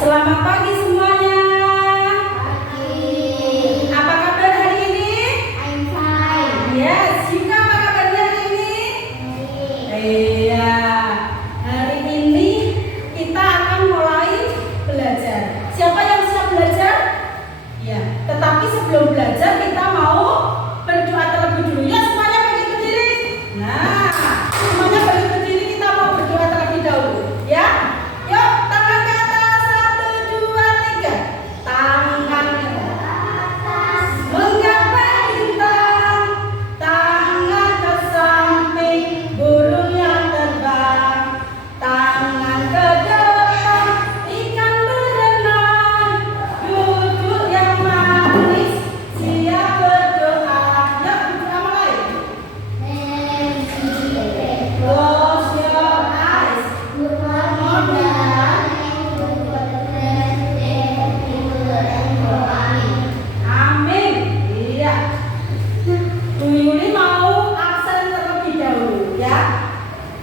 Selamat pagi semuanya. Pagi. Apa kabar hari ini? I'm fine. Yes, Yuka apa kabarnya hari ini? Iya. Hari ini kita akan mulai belajar. Siapa yang siap belajar? Ya. Tetapi sebelum belajar kita mau berdoa terlebih dulu. Ya, semuanya berdiri. Nah, semuanya berdiri, kita mau berdoa terlebih dahulu. Ya. Yuk, tangan ke atas. 1, 2, 3. Tangan ke atas. Menggapai bintang. Tangan ke samping. Burung yang terbang. Tangan ke depan. Ikan berenang. Duduk yang manis. Siap berdoa. Yuk, berdoa mulai. Close your eyes. Amin. Iya. Bu Yuli mau absen terlebih dahulu ya.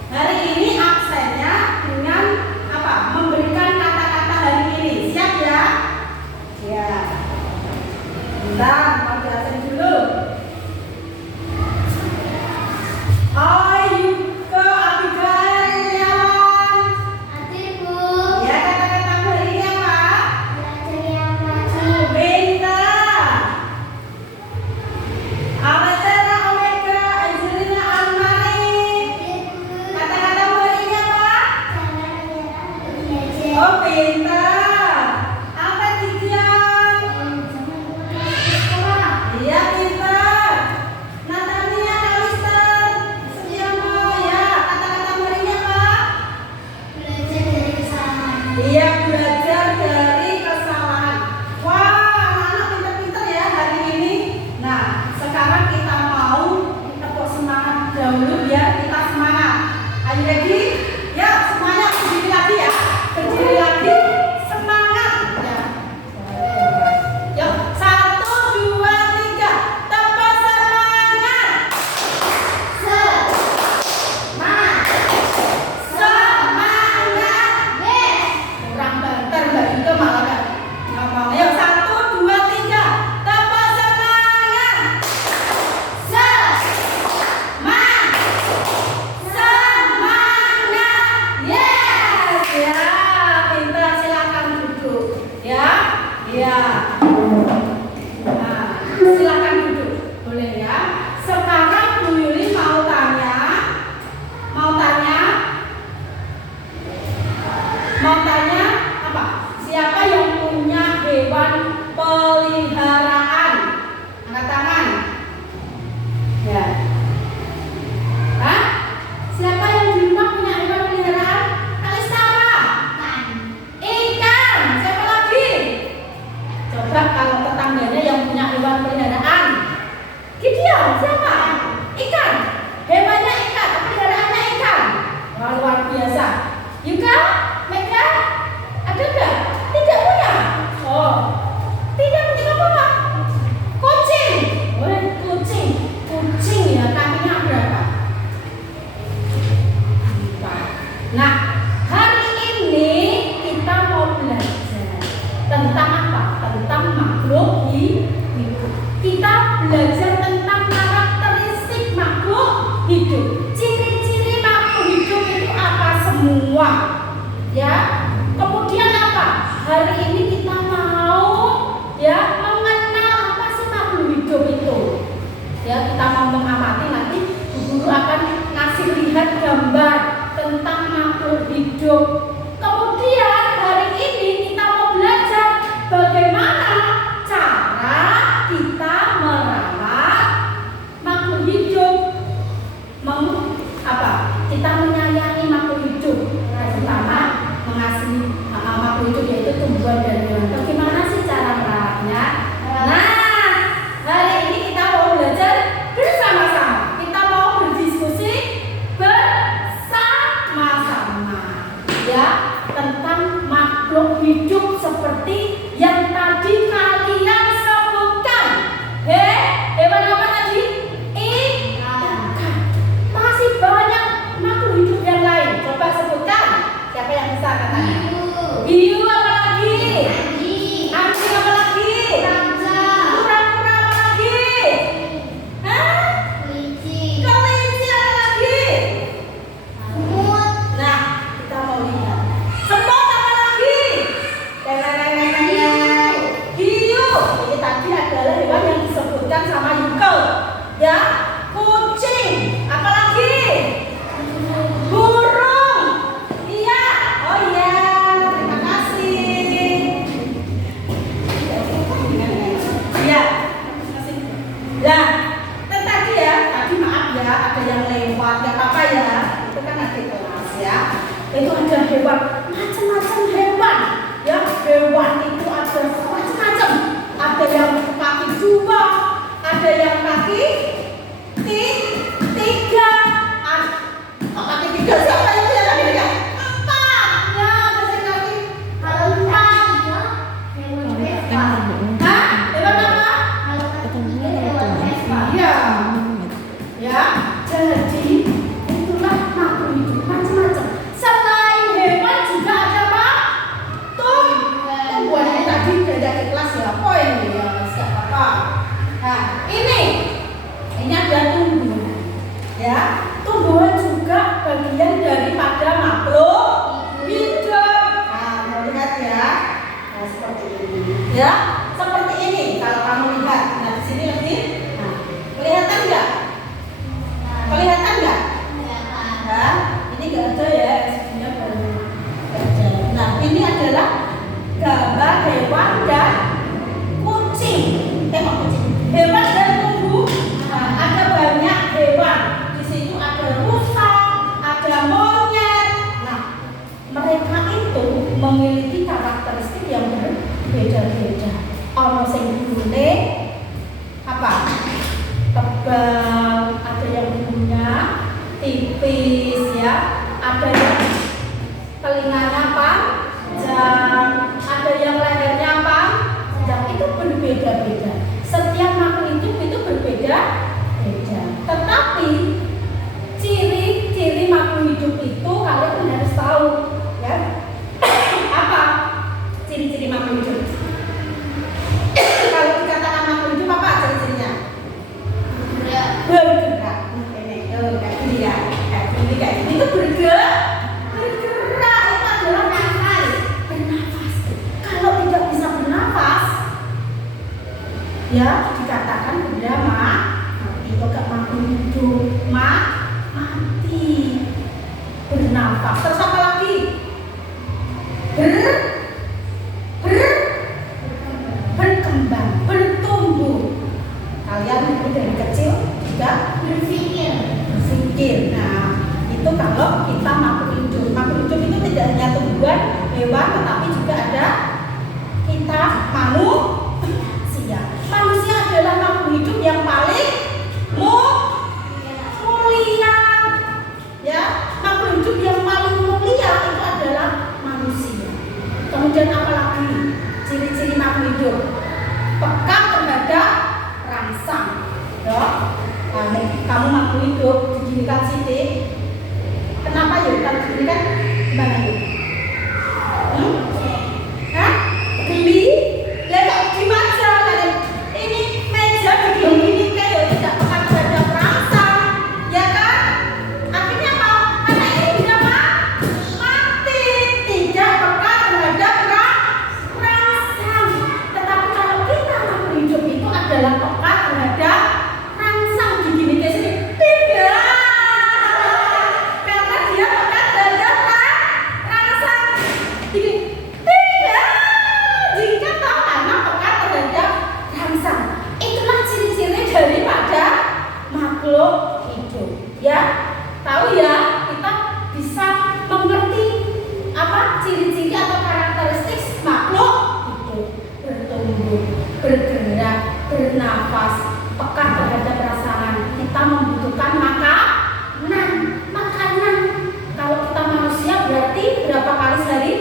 Hari ini absennya dengan apa? Memberikan kata-kata hari ini. Siap ya? Ya. Bentar, mau di absen dulu. Yuka Abigail Yawan. Ya, kata-kata hari ini apa? Pintar. Alessandra Omega Angelina Almari. Kata-kata hari ini apa? Oh, pintar. Apa Tidian? Iya, pintar. Natania Kalister Setiamo. Ya, kata-kata hari ini apa? Iya, belajar dari kesalahan. Wah, anak-anak pintar-pintar ya hari ini. Nah, sekarang kita mau tepuk semangat dahulu biar kita semangat. Are you ready? Ya, semuanya berdiri lagi ya. Berdiri lagi, semangat. Ya. Yuk, 1, 2, 3. Tepuk semangat. Kurang banter Mbak Yuka malah kan ngomong. Yuk, 1, 2, 3. Tepuk semangat. Yes. Ya, pintar, silakan duduk. Ya. Ya. Nah, silakan duduk. Boleh ya. Sekarang Bu Yuli mau tanya apa? Siapa yang punya hewan peliharaan? Angkat tangan. Ya. Hah? Siapa yang di rumah punya hewan peliharaan? Kalista apa? Ikan. Siapa lagi? Coba kalau tetangganya yang punya hewan peliharaan. Gideon, siapa? Ikan. Hewannya ikan, peliharaannya ikan. Wah, luar biasa. Yuka, Mega, ada enggak? Tidak punya. Oh, tidak punya apa? Kucing. Boleh kucing. Kucing ya, kakinya berapa? 4. Nah, hari ini kita mau belajar tentang apa? Tentang makhluk hidup. Kita belajar tentang karakteristik makhluk hidup. Ciri-ciri makhluk hidup itu apa semua? Ya. Kemudian apa? Hari ini kita mau ya mengenal apa sih makhluk hidup itu. Ya, kita mau mengamati, nanti Bu Guru akan ngasih lihat gambar tentang makhluk hidup. Kemudian hari ini kita mau belajar bagaimana cara kita merawat makhluk hidup. Kita menyayangi makhluk hidup, terutama mengasihi makhluk hidup yaitu tumbuhan dan hewan. Bagaimana sih cara merawatnya? Nah, hari ini kita mau belajar bersama-sama. Kita mau berdiskusi bersama-sama. Ya. Nah, seperti ini. Ya, seperti ini. Kalau kamu lihat, nah di sini lebih. Nah, kelihatan nggak? Kelihatan nggak? Nah, ini nggak ada ya, sebenarnya baru ada. Nah, ini adalah gambar hewan dan kucing. Tengok kucing. Hewan dan tumbuh. Nah, ada banyak hewan. Di situ ada rusa, ada monyet. Nah, mereka itu memiliki karakteristik yang berbeda-beda. Ono sing bule apa? Tebal, ada yang bulunya tipis ya, ada yang telinganya panjang, ada yang lehernya panjang. Itu berbeda-beda. Setiap makhluk hidup itu berbeda-beda. Tetapi ciri-ciri makhluk hidup itu kalian harus tahu ya. Apa ciri-ciri makhluk hidup? Kalau dikatakan makhluk hidup apa ciri-cirinya? Bergerak. Kayak gini ya, kayak gini itu bergerak. Bergerak itu adalah nafas, bernafas. Kalau tidak bisa bernafas, ya dikatakan benda mati. Itu gak makhluk hidup, mati. Bernafas. Terus apa lagi? Berkembang, bertumbuh. Kalian itu dari kecil juga berpikir. Nah, itu kalau kita makhluk hidup. Makhluk hidup itu tidak hanya tumbuhan, hewan, tetapi juga ada kita manusia. Manusia adalah makhluk hidup yang paling mulia. Ya, makhluk hidup yang paling mulia itu adalah manusia. Kemudian apa lagi? Ciri-ciri makhluk hidup. Peka terhadap rangsang. Ya. Nah, kamu makhluk hidup diginikan Siti. Kenapa ya? Kalau diginikan gimana yuk? Hah? Geli? Lihat gimana? Ini meja begini kayak tidak peka terhadap rangsang, ya kan? Akhirnya apa? Karena ini tidak mati, tidak peka terhadap rangsang. Tetapi kalau kita makhluk hidup itu adalah peka terhadap rangsang. Begini kayak sini tidak, karena dia peka terhadap rangsang. Begini tidak, jika tahu karena peka terhadap rangsang. Itulah ciri-ciri daripada makhluk hidup. Ya, tahu ya, kita bisa mengerti apa ciri-ciri atau karakteristik makhluk hidup. Bertumbuh, bergerak, bernafas, peka terhadap perasaan. Kita membutuhkan makanan. Kalau kita manusia berarti berapa kali sehari?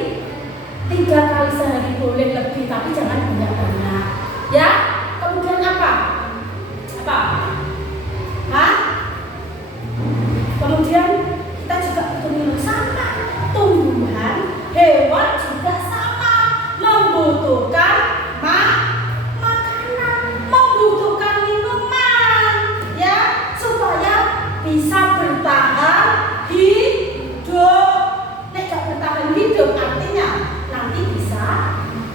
3 kali sehari, boleh lebih, tapi jangan banyak-banyak. Ya, kemudian apa? Hah? Kemudian kita juga butuh minum sama. Tumbuhan, hewan juga sama, membutuhkan makanan, membutuhkan minuman, ya, supaya bisa bertahan hidup. Nek bertahan hidup artinya nanti bisa.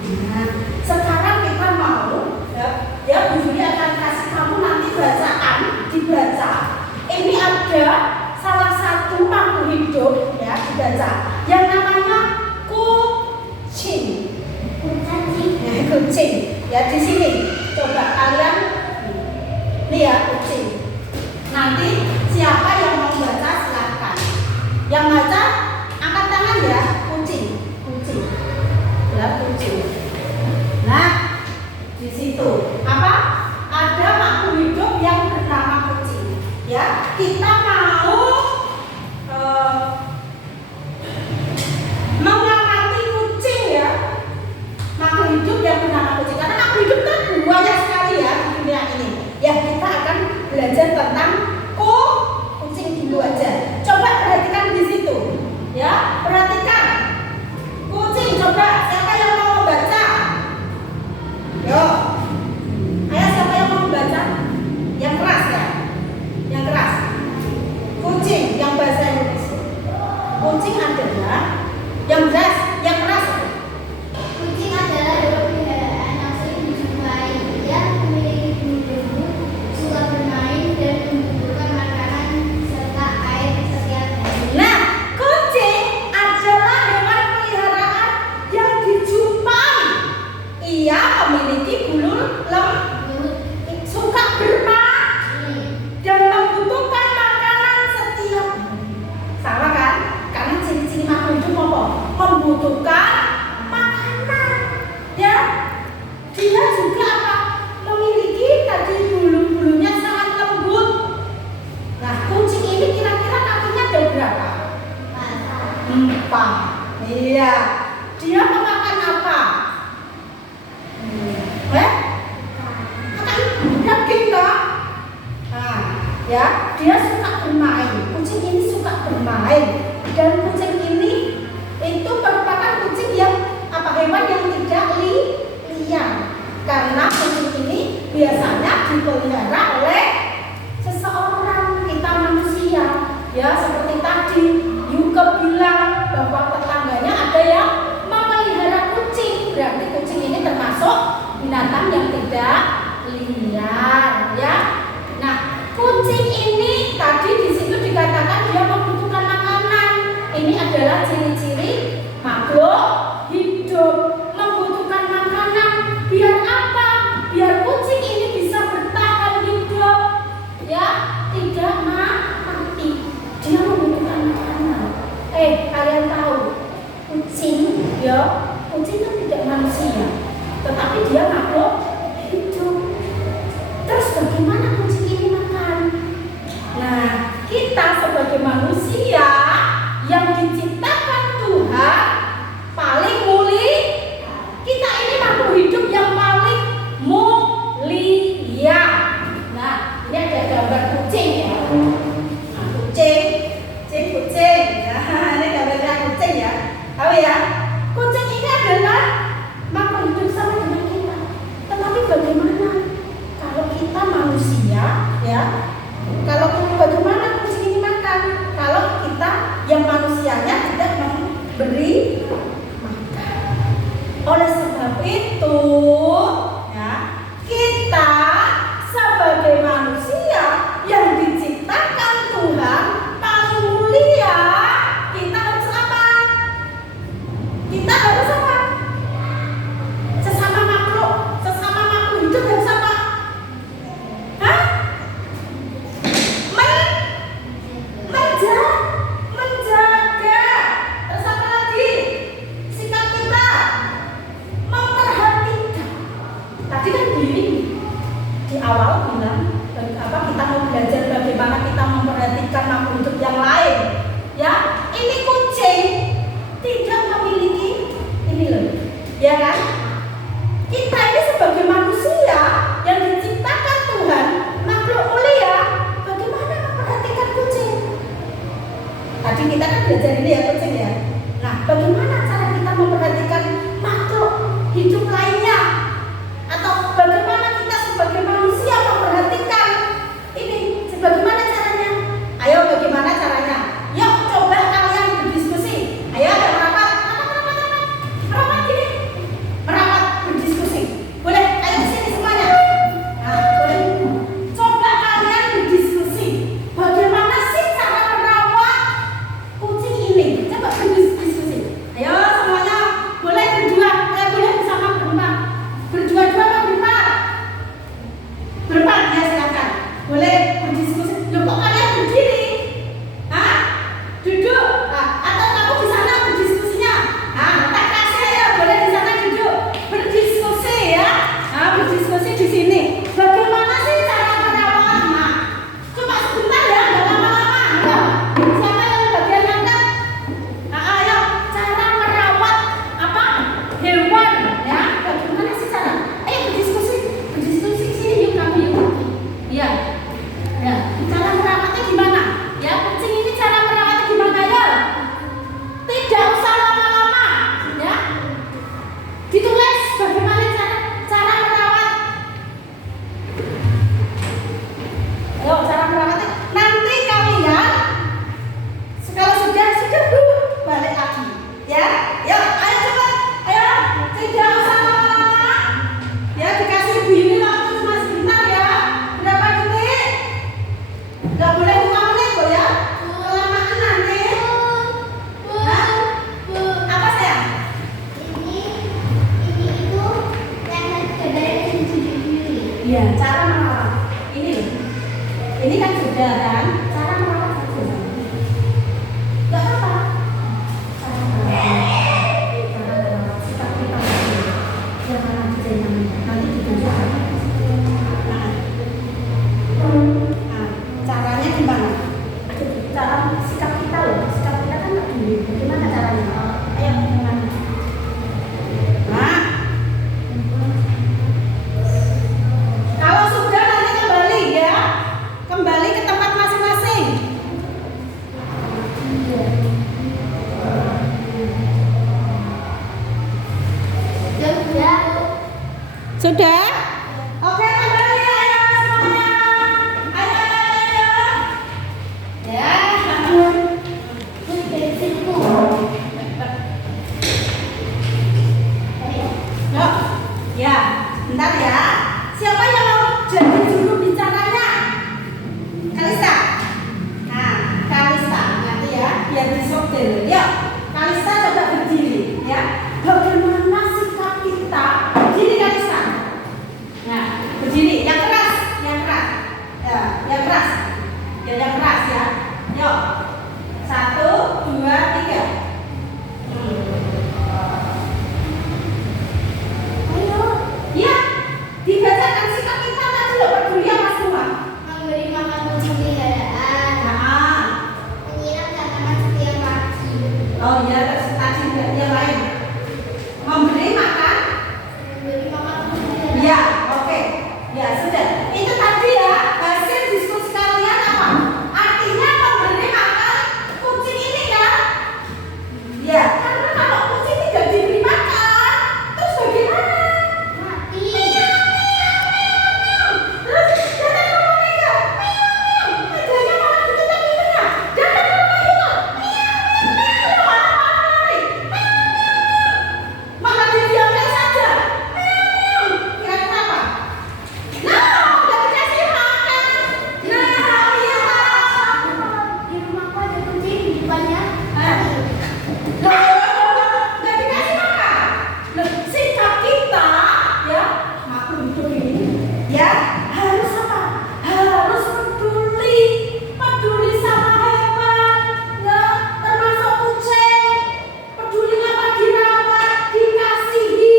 Nah, sekarang kita mau ya Bu Juli akan kasih kamu nanti bacaan, dibaca. Ini ada salah satu makhluk hidup ya, dibaca. Yang namanya kucing. Kucing. Ya di sini. Coba kalian lihat kucing. Nanti siapa yang mau baca silahkan. Yang baca angkat tangan ya. Kucing. Ya kucing. Nah, di situ apa? Ada makhluk hidup yang bernama kucing. Ya, kita mau mengamati kucing ya. Makhluk hidup yang bernama kucing. Karena makhluk hidup kan banyak sekali ya di dunia ini. Ya, kita akan belajar tentang kucing dulu aja. Coba perhatikan di situ. Ya, perhatikan. Kucing, coba siapa yang mau membaca? Yo. Ayo siapa yang mau membaca? Yang keras ya. Yang keras. Kucing yang bahasa Indonesia. Kucing adalah yang keras, yang keras. Kucing adalah dia juga apa? Memiliki tadi bulu-bulunya sangat lembut. Nah, kucing ini kira-kira kakinya ada berapa? 4. Iya. Dia memakan apa? Makan daging toh? Nah, ya, dia suka bermain. Kucing ini suka bermain. Dan kucing ini itu merupakan kucing yang hewan yang tidak liar. Karena kucing ini biasanya dipelihara oleh seseorang, kita manusia. Ya, seperti tadi Yuke bilang bahwa tetangganya ada yang memelihara kucing. Berarti kucing ini termasuk binatang yang tidak liar, ya. Nah, kucing ini tadi di situ dikatakan dia membutuhkan makanan. Ini adalah ciri-ciri makhluk hidup, membutuhkan makanan. Biar apa? Biar kucing ini bisa bertahan hidup, ya, tidak mati. Dia membutuhkan makanan. Kalian tahu kucing, ya, kucing kan tidak manusia, tetapi dia makhluk hidup. Terus bagaimana kucing ini makan? Nah, kita sebagai manusia yang diciptakan Tuhan paling mulia, kita ini makhluk hidup yang paling mulia. Nah, ini ada gambar kucing ya. Nah, kucing. Nah, ini gambarnya kucing ya. Tahu ya? Kucing ini adalah makhluk hidup sama dengan kita. Tetapi bagaimana kalau kita manusia, ya? Kalau bagaimana kucing ini makan? Kalau kita yang manusianya tidak memberi makan. Oleh sebab itu, ya, kita sebagai manusia yang diciptakan Tuhan paling mulia, kita harus apa? Kita harus apa? Sesama makhluk hidup harus apa? Menjaga. Terus apa lagi? Sikap kita memperhatikan. Tadi kan di awal bilang kita mau belajar bagaimana kita memperhatikan makhluk hidup yang lain. Ya, ini kucing tidak memiliki ini loh, ya kan? Kita ini sebagai manusia yang diciptakan Tuhan, makhluk mulia, bagaimana memperhatikan kucing? Tadi kita kan belajar ini ya kucing ya. Nah, bagaimana cara kita memperhatikan makhluk hidup lainnya? Atau bagaimana kita sebagai manusia memperhatikan ini? Bagaimana caranya? Ayo, bagaimana caranya? Yuk, coba kalian berdiskusi. Ayo, ada merapat gini. Merapat berdiskusi. Boleh? Ayo sini semuanya. Nah, boleh. Coba kalian berdiskusi. Bagaimana sih cara merawat kucing ini? Coba berdiskusi. Ayo semuanya. Boleh berdua. Boleh bersama berempat. Berdua-dua atau berempat? Berempat ya, silakan. Boleh berdiskusi. Loh, kok kalian berdiri? Hah? Duduk? Atau kamu di sana berdiskusinya? Tak kasih ya, boleh di sana duduk. Berdiskusi ya. Berdiskusi di sini. Bagaimana sih cara merawat? Coba sebentar ya, nggak lama-lama. Ayo, siapa yang bagian angkat? Ayo, cara merawat apa? Hewan ya. Bagaimana sih cara? Ayo berdiskusi sini yuk kamu yuk. Iya. Ya, cara merawatnya gimana? Ya, kucing ini cara merawatnya gimana ya? Tidak usah lama-lama, ya. Ditulis bagaimana cara merawat. Ayo, cara merawatnya. Nanti kalian kalau sudah dulu balik lagi, ya. Yuk, ayo cepat. Ayo, tidak usah lama-lama. Ya, dikasih Bu Yuni waktu cuma sebentar ya. Berapa detik? Gak boleh 5 menit kok ya. Kelamaan nanti. Apa sayang? Ini itu yang gambarnya sendiri. Iya, cara merawat. Ini loh. Ini kan sudah kan? Cara merawat saja. Gak apa-apa. Cara merawat sikap kita. Jangan nanti Sudah? Oke, kembali ayo semuanya. Ayo. Ya. Yuk. Ya, bentar ya. Siapa yang mau jadi juru bicaranya? Kalista. Nah, Kalista nanti ya, biar disopir. Yuk, Kalista coba berdiri ya. Bagaimana sikap kita? Berdiri Kalista. Nah, berdiri, yang keras. Ya, yang keras. Ya, yang keras ya. Yuk. 1, 2, 3. Ya, dibacakan sikap kita tadi loh, peduli sama semua. Memberi makan kucing peliharaan. Nah, Menyiram tanaman setiap pagi. oh iya, terus tadi juga yang lain. Memberi makan. Memberi makan kucing peliharaan. Ya, oke. Ya sudah. Itu tadi ya hasil diskusi kalian apa? Artinya memberi makan kucing ini kan? Ya, karena kalau kucing tidak diberi makan, terus bagaimana? Mati. Terus datang ke rumah Mega. Mejanya malah ditutup pintunya. Datang ke rumah itu. Lari. Malah didiamkan saja. Kira-kira apa? Nah, udah dikasih makan. Nah, iya. Di rumahku ada kucing di depannya. Nggak dikasih makan. Loh, sikap kita ya makhluk hidup ini ya harus apa? Harus peduli sama hewan ya, termasuk kucing. Pedulinya apa? Dirawat, dikasihi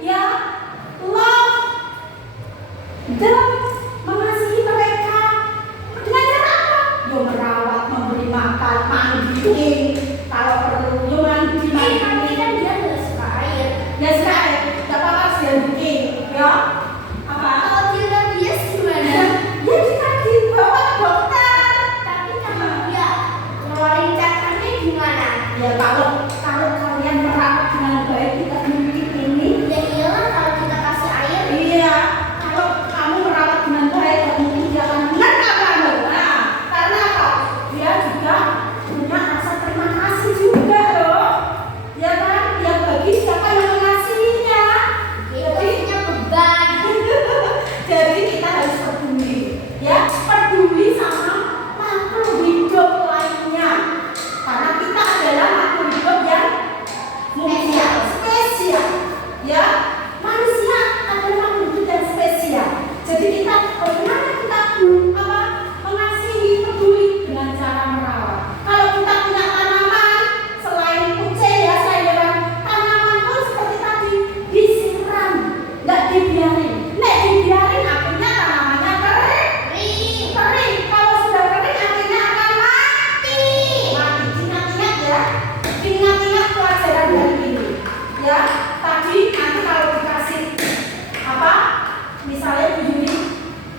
ya, love dan mengasihi mereka. Dengan cara apa? Yo merawat, memberi makan, mandiin kalau perlu, yo Tapi mandi. kan dia nggak suka air. Ya sudah, tidak apa-apa sih yang bikin, ya. Apa? Kalau dia rabies gimana? Ya kita dibawa ke dokter. Tapi kalau dia ngeluarin cacatnya gimana? Ya kalau kalian merawat dengan baik kita memiliki ini, Ya iyalah kalau kita kasih air. iya. Kalau kamu merawat dengan baik, mungkin dia akan mengenal kamu. Nah, karena apa? Dia juga punya rasa terima kasih juga loh. Ya kan? Ya bagi siapa yang mengasihinya. Itu punya beban. Jadi kita harus peduli, ya, peduli sama makhluk hidup lainnya. Karena kita adalah makhluk hidup yang spesial, ya. Manusia adalah makhluk hidup yang spesial. Jadi kita bagaimana kita mengasihi, peduli dengan cara merawat. Kalau kita punya tanaman selain kucing ya, selain hewan, tanaman pun seperti tadi disiram, nggak dibiarin. Nek dibiarin akhirnya tanamannya kering. Kalau sudah kering akhirnya akan mati. Ingat-ingat ya. Ingat-ingat pelajaran dari ini. Ya, tadi nanti kalau dikasih apa? Misalnya Bu Yuni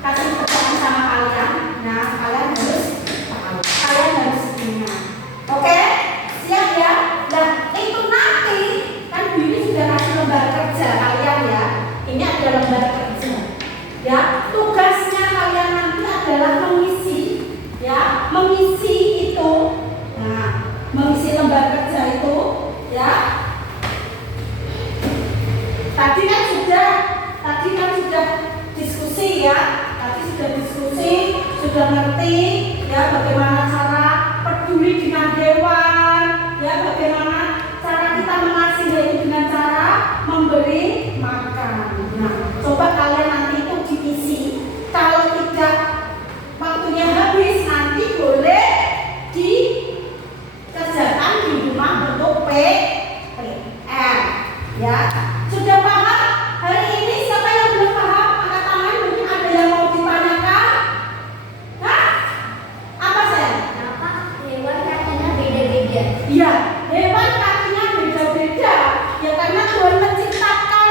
kasih pesan sama kalian. Nah, kalian harus tahu. Kalian harus ingat. Oke? Siap ya? Nah, itu nanti kan Bu Yuni sudah kasih lembar kerja kalian ya. Ini adalah lembar kerja. Ya, tugasnya kalian nanti adalah mengisi ya, mengisi itu. Nah, mengisi lembar kerja itu ya. Tadi kan sudah diskusi ya. Sudah ngerti ya bagaimana cara peduli dengan hewan, ya bagaimana cara kita mengasihi itu dengan cara memberi makan. Nah, coba kalian nanti itu diisi. Kalau tidak waktunya habis nanti boleh dikerjakan di rumah bentuk PR. Ya, sudah paham? Hari ini siapa yang belum paham? Angkat tangan, mungkin ada yang mau ditanyakan. Hah? Apa sayang? Kenapa hewan kakinya beda-beda? Iya, hewan kakinya beda-beda. Ya karena Tuhan menciptakan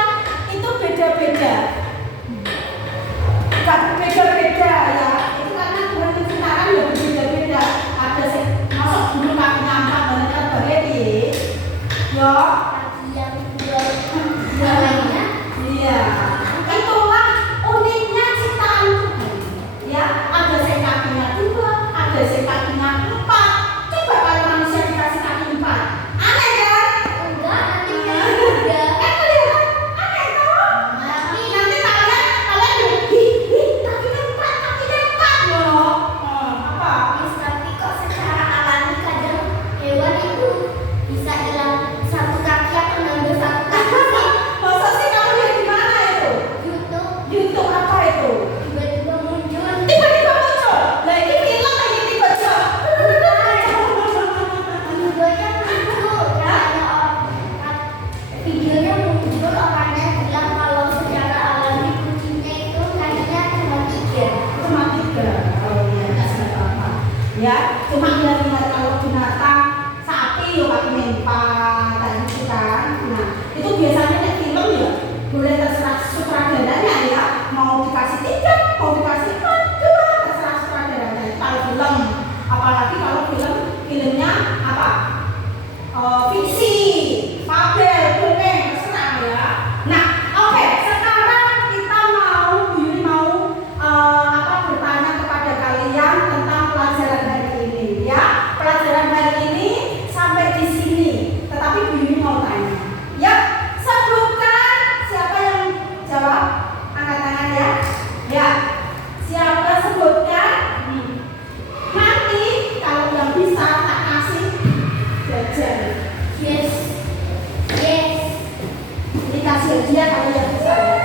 dia kalau yang bisa ya.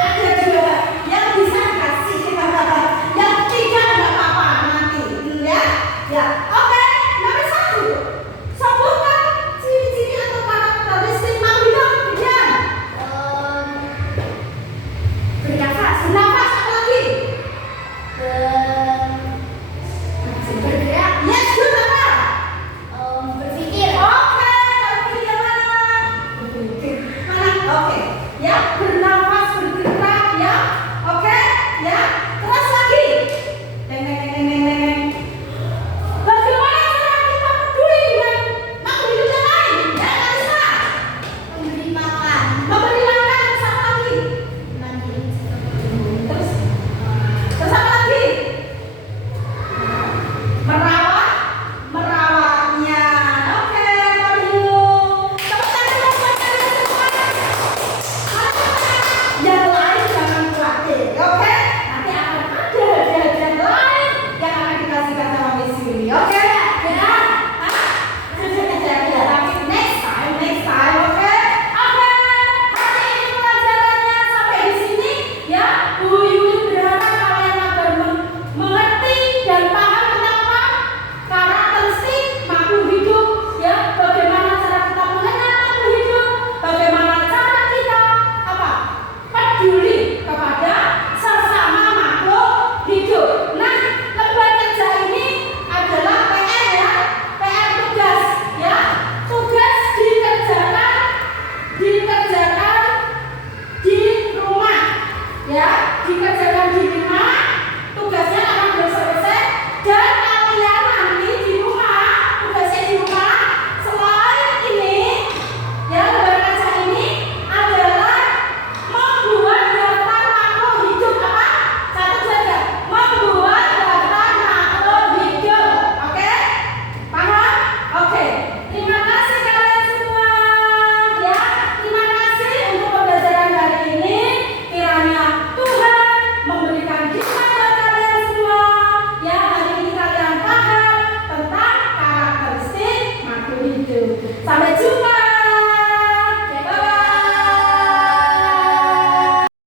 Ada juga yang bisa kasih. Yang tidak nggak apa-apa nanti ya. Ya, oke. Nomor 1. Sebutkan ciri-ciri atau karakteristik makhluk hidup. Bernafas. Bernafas apa lagi? Bergerak. Yes, good apa? Berpikir. Oke, kalau pilih yang mana? Berpikir. Mana? Oke. Ya,